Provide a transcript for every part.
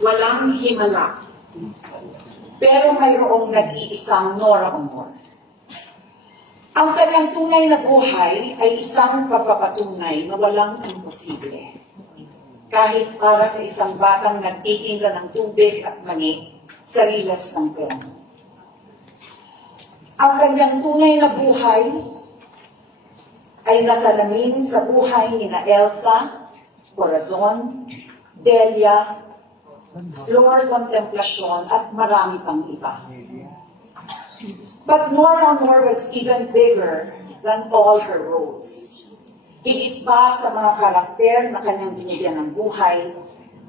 Walang himala. Pero mayroong nag-iisang Nora Honor. Ang kanyang tunay na buhay ay isang pagpapatunay na walang imposible. Kahit para sa isang batang nagtitingla ng tubig at mani sa rilas ng pera. Ang kanyang tunay na buhay ay nasalamin sa buhay ni na Elsa, Corazon, Delia, Flor Contemplacion at marami pang iba. But Nora Honor was even bigger than all her roles. Higit pa sa mga karakter na kanyang binigyan ng buhay,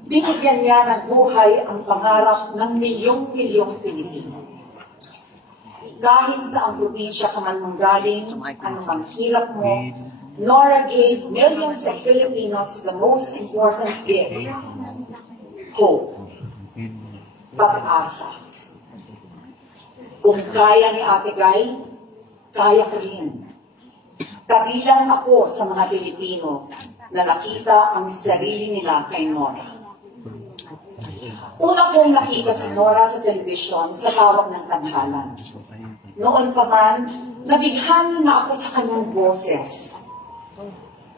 binigyan niya ng buhay ang pangarap ng milyong-milyong Pilipino. Kahit sa ang probinsya ka man manggaling, anumang hirap mo, Nora gave millions of Filipinos the most important gift, hope, pag-asa. Kung kaya ni Ate Guy, kaya ko rin. Kabilang ako sa mga Pilipino na nakita ang sarili nila kay Nora. Una kong nakita si Nora sa telebisyon sa tawag ng tanghalan. Noon pa man, nabighan na ako sa kanyang boses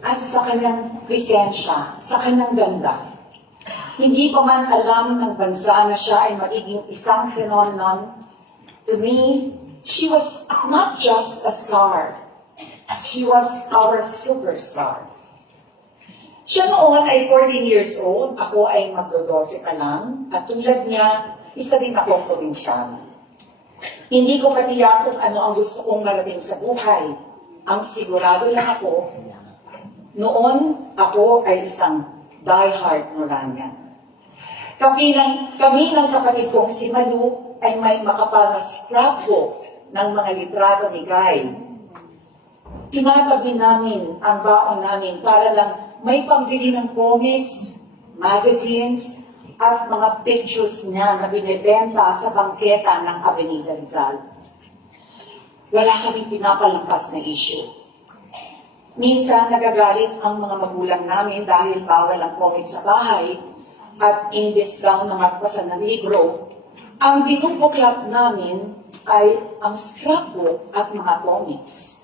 at sa kanyang presensya, sa kanyang ganda. Hindi pa man alam ng bansa na siya ay magiging isang phenomenon. To me, she was not just a star. She was our superstar. Siya noon ay 14 years old, ako ay magdo-12 pa lang, at tulad niya, isa din akong probinsyana. Hindi ko matiyak kung ano ang gusto kong marating sa buhay. Ang sigurado lang ako, noon ako ay isang diehard Noranian. Kami ng kapatid kong si Malu ay may makapal na scrapbook ng mga litrato ni Guy. Tinatabi namin ang baon namin para lang may pambili ng comics, magazines, at mga pictures niya na binibenta sa bangketa ng Avenida Rizal. Wala kaming pinapalampas na issue. Minsan nagagalit ang mga magulang namin dahil bawal ang comics sa bahay at imbes daw na magpasan ng libro, ang binubuklat namin ay ang scrapbook at mga comics.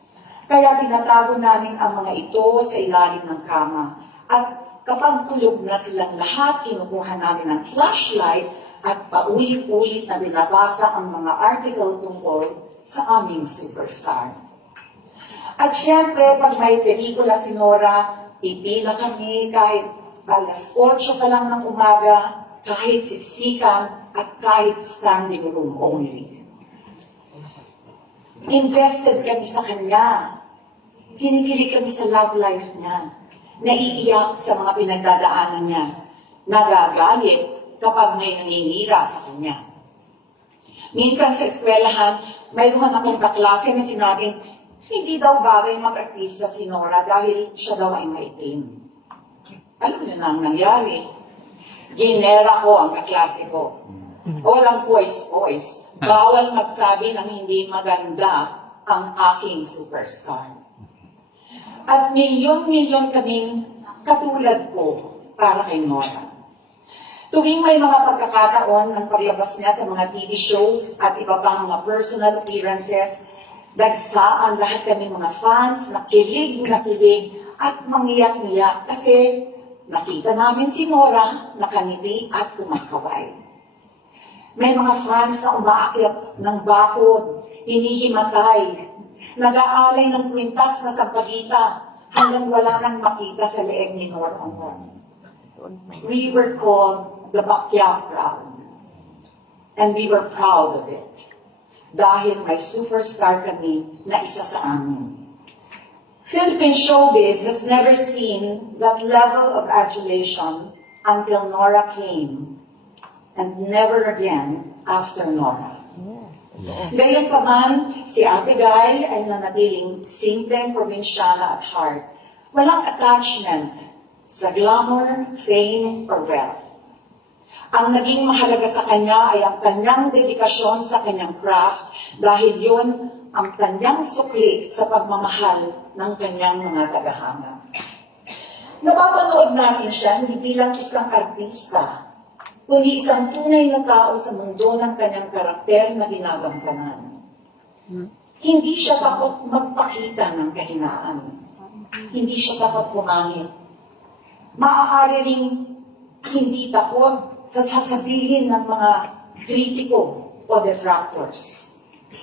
Kaya tinatago namin ang mga ito sa ilalim ng kama. At kapag tulog na silang lahat, kinukuha namin ng flashlight at paulit-ulit na binabasa ang mga article tungkol sa aming superstar. At syempre, pag may pelikula si Nora, pipila kami kahit alas 8 pa lang ng umaga, kahit siksikan at kahit standing room only. Invested kami sa kanya. Kinikilig kami sa love life niya. Naiiyak sa mga pinagdadaanan niya. Nagagalit kapag may naninira sa kanya. Minsan sa eskwelahan, mayroon akong kaklase na sinabing, hindi daw bagay mag-artista si Nora dahil siya daw ay maitim. Alam niyo na ang nangyari. Ginera ko ang kaklase ko. Walang poise-poise. Bawal magsabi ng hindi maganda ang aking superstar. At milyon-milyon kaming katulad ko para kay Nora. Tuwing may mga pagkakataon ng paglabas niya sa mga TV shows at iba pang mga personal appearances, dagsaan lahat kami mga fans na kilig at mangiyak-ngiyak kasi nakita namin si Nora nakangiti at kumakaway. May mga fans na umaakyat ng bakod, hinihimatay, nag-aalay ng kwintas na sampagita hanggang wala nang makita sa leeg ni Nora Honor. We were called the Bakya crowd. And we were proud of it. Dahil may superstar kami na isa sa amin. Philippine showbiz has never seen that level of adulation until Nora came. And never again after Nora. Gayunpaman, si Ate Guy ay nanatiling simpleng probinsyana at heart. Walang attachment sa glamour, fame, or wealth. Ang naging mahalaga sa kanya ay ang kanyang dedikasyon sa kanyang craft dahil yun ang kanyang sukli sa pagmamahal ng kanyang mga tagahanga. Napapanood natin siya hindi bilang isang artista, kundi isang tunay na tao sa mundo ng kanyang karakter na ginagampanan. Hindi siya takot magpakita ng kahinaan. Hindi siya takot pumangit. Maaari ring hindi takot sa sasabihin ng mga kritiko o detractors.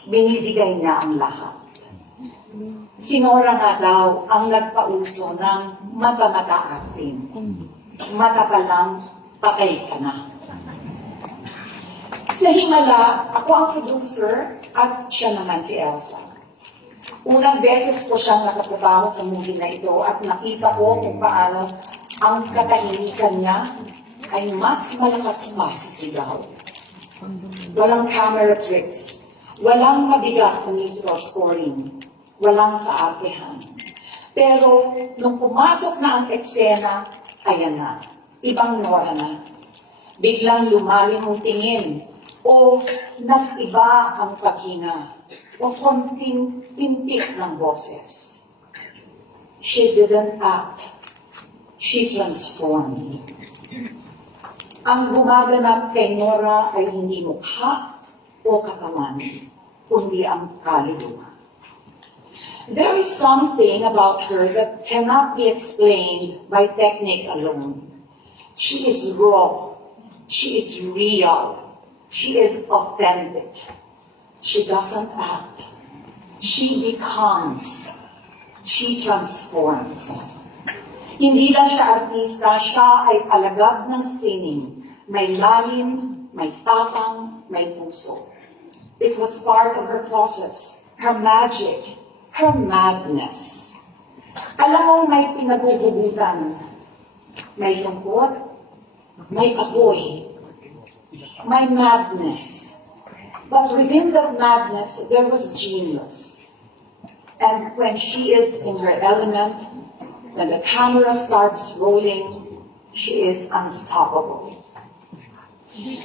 Binibigay niya ang lahat. Si Nora nga daw ang nagpauso ng mata-mata acting. Mata pa lang, patay ka na. Sa Himala, ako ang producer at siya naman si Elsa. Unang beses ko siyang nakatrabaho sa movie na ito at nakita ko kung paano ang katahimikan niya ay mas malakas pa sa sigaw. Walang camera tricks, walang mabigat na musical scoring, walang kaartehan. Pero nung pumasok na ang eksena, ayan na, ibang Nora na. Biglang lumalim ang tingin o nag-iba ang paghina o konting timpik ng boses. She didn't act. She transformed. Ang gumaganap kay Nora ay hindi mukha o katawan, kundi ang kaluluwa. There is something about her that cannot be explained by technique alone. She is raw. She is real. She is authentic. She doesn't act. She becomes. She transforms. Hindi lang siya artista, siya ay alagad ng sining. May lalim, may tapang, may puso. It was part of her process, her magic, her madness. Alam mo, may pinagugugutan. May lungkot, may apoy, may madness. But within that madness, there was genius. And when she is in her element, when the camera starts rolling, she is unstoppable.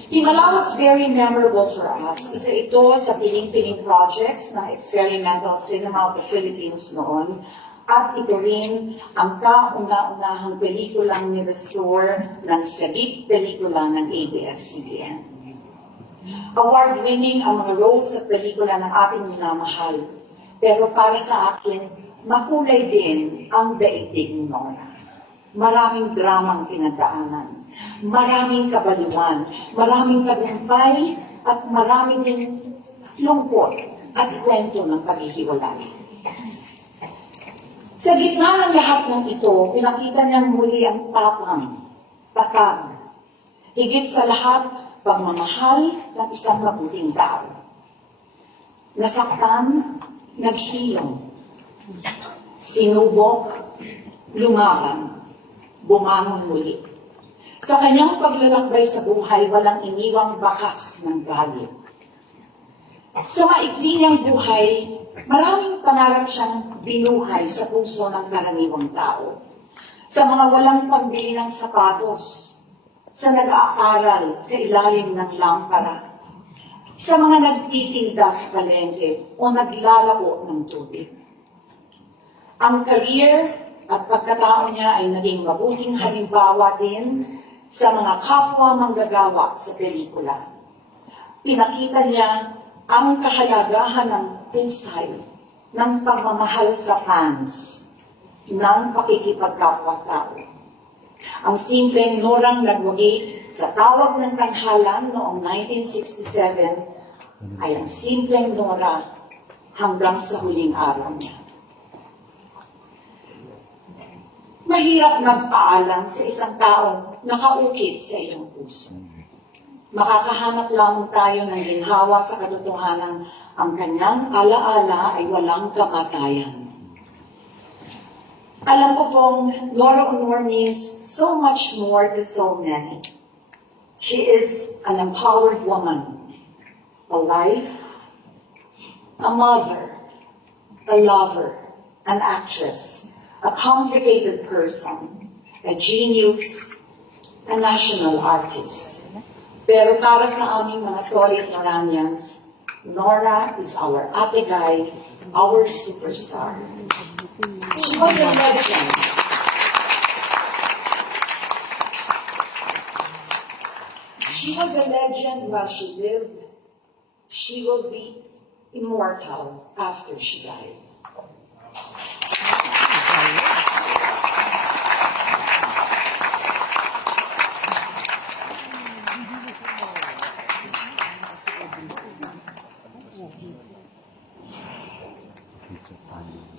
Himala was very memorable for us. Isa ito sa piling-piling projects ng experimental cinema of the Philippines noon. At ito rin ang kauna-unahang pelikulang nirestore ng sabik pelikula ng ABS-CBN. Award-winning ang mga roles at pelikula ng ating minamahal. Pero para sa akin, makulay din ang daigdig ni Nora. Maraming dramang pinagdaanan, maraming kabaliwan, maraming tagumpay, at maraming din lungkot at kwento ng paghihiwalay. Sa gitna ng lahat ng ito, pinakita niyang muli ang tapang, tatag, higit sa lahat, pagmamahal ng isang mabuting tao. Nasaktan, naghilom, sinubok, lumaban, bumangon muli. Sa kanyang paglalakbay sa buhay, walang iniwang bakas ng galit. Sa maikli niyang buhay, maraming pangarap siyang binuhay sa puso ng karaniwang tao. Sa mga walang pambili ng sapatos, sa nag-aaral sa ilalim ng lampara, sa mga nagtitinda sa palengke o naglalako ng tubig. Ang career at pagkatao niya ay naging mabuting halimbawa din sa mga kapwa manggagawa sa pelikula. Pinakita niya ang kahalagahan ng husay, ng pagmamahal sa fans, ng pakikipagkapwa-tao. Ang simpleng Norang nagwagi sa tawag ng tanghalan noong 1967 ay ang simpleng Nora hanggang sa huling araw niya. Mahirap magpaalam sa isang taong nakaukit sa iyong puso. Makakahanap lamang tayo ng ginhawa sa katotohanan ang kanyang alaala ay walang kamatayan. Alam ko pong Nora Aunor means so much more to so many. She is an empowered woman, a wife, a mother, a lover, an actress, a complicated person, a genius, a national artist. Pero para sa aming mga solid Noranians, Nora is our ate guy, our superstar. She was a legend. She was a legend while she lived. She will be immortal after she died. Pizza time.